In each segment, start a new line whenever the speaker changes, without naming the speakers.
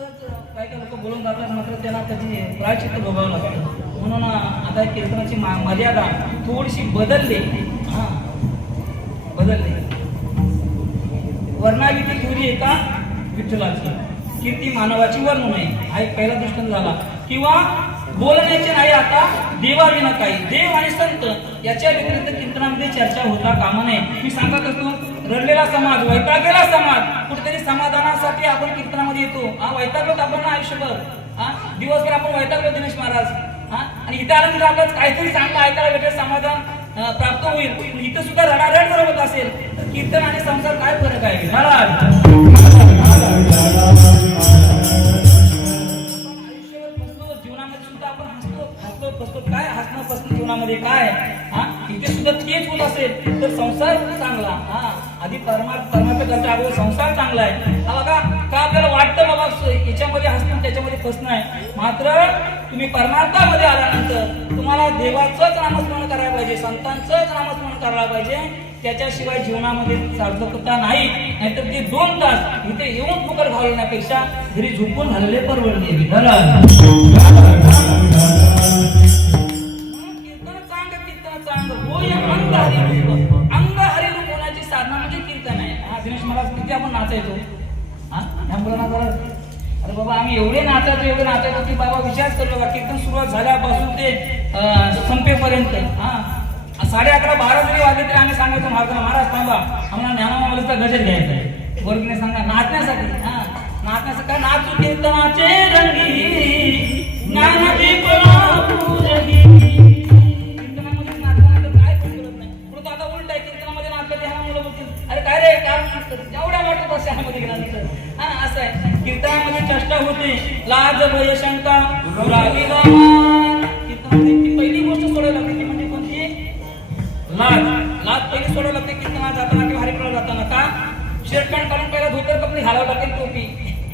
असंच काही काही लोक बोलून जातात मात्र त्याची प्रायचित्त भोगावं लागतं म्हणून आता कीर्तनाची मर्यादा थोडीशी बदलली बदलली वर्णाविधी थोडी एका विठ्ठलाची कीर्ती मानवाची वर्णू नये हा एक पहिला दृष्टांत झाला किंवा बोलण्याचे नाही आता देवाविना काही देव आणि संत याच्या व्यतिरिक्त कीर्तनामध्ये चर्चा होता कामा नये मी सांगत असतो रडलेला समाज वैतागलेला समाज कुठेतरी समाधान आपण कीर्तनामध्ये येतो. हा वैतागलो आपण ना आयुष्यभर. हा दिवसभर आपण वैतागलो दिनेश महाराज. हा आणि इथे आल्यानंतर आपल्याला काहीतरी चांगलं ऐकायला भेटेल समाधान प्राप्त होईल. इथं सुद्धा रडारड जर होत असेल तर कीर्तन आणि संसार काय फरक आहे? काय हसणं फसणं जीवनामध्ये काय? हा इथे सुद्धा तेच होत असेल तर संसार चांगला. हा आधी परमार्थ परमार्थ करता अगोदर संसार चांगला आहे. हा बघा त्याच्यामध्ये हसणं त्याच्यामध्ये फसणं आहे मात्र तुम्ही परमार्थामध्ये आल्यानंतर तुम्हाला देवाचंच नामस्मरण करायला पाहिजे संतांचंच नामस्मरण करायला पाहिजे. त्याच्याशिवाय जीवनामध्ये सार्थकता नाही. नाहीतर ते दोन तास इथे येऊन फुकट घालवण्यापेक्षा घरी झोपून झालेले परवडते. कीर्तन चांग कीर्तन चांग. होय अंग हरिरूप अंग हरिरूप होण्याची साधना म्हणजे कीर्तन आहे. हा दिनेश मला किती आपण नाचायचो? हा? मुलांना जरा. अरे बाबा आम्ही एवढे नाचायचो एवढे नाचायचो की बाबा विचार करतो बाबा कीर्तन सुरुवात झाल्यापासून ते संपेपर्यंत. हा. साडे अकरा बारा जरी वाजले तरी आम्ही सांगायचो महाराज महाराज थांबा. आम्हाला ज्ञानामालीचा गजर घ्यायचा आहे. वर्गीने सांगा नाचण्यासाठी. हा. नाचण्यासाठी काय नाचू कीर्तनाचे रंगी ज्ञानदीप काय नाही. आता उलट आहे कीर्तनामध्ये मुलं अरे काय रे काय नाचतं जेवढ्या वाटत बस ह्यामध्ये गेल्यानंतर होते. लाज भय शंका ती पहिली गोष्ट सोडायला लागते ती म्हणजे कोणती? लाज. लाज पहिली सोडायला लागते कीर्तनात जाताना किंवा हरिप्रला जाताना. का? शर्ट पॅन्ट काढून पहिला धोतर कपडे घालावं लागेल टोपी.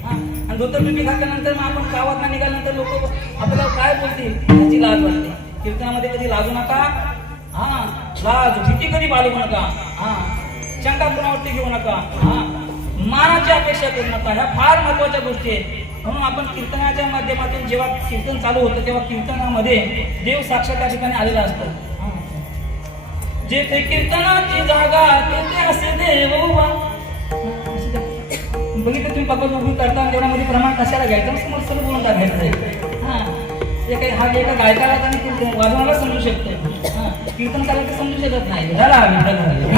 आणि धोतर टोपी घातल्यानंतर मग आपण गावात निघाल्यानंतर लोक आपल्याला काय बोलतील? त्याची लाज वाटते. कीर्तनामध्ये कधी लाजू नका? हा. लाज. भीती कधी बाळगू नका? हा. शंका कुणावरती घेऊ नका? हा. मानाची अपेक्षा करू नका. ह्या फार महत्त्वाच्या गोष्टी आहेत. म्हणून आपण कीर्तनाच्या माध्यमातून जेव्हा कीर्तन चालू होतं तेव्हा कीर्तनामध्ये देव साक्षात त्या ठिकाणी आलेला असतो. जेथे कीर्तनाची जागा तेथे असे देव. बघितलं तुम्ही पकड उभी करताना तेवढ्यामध्ये प्रमाण कशाला घ्यायचं? समोर सर्व बोलून टाकायचं हा. ते काही हा एका गायकाला आणि वाजवणारा समजू शकतो हा. कीर्तन करायला समजू शकत नाही. झाला
हर.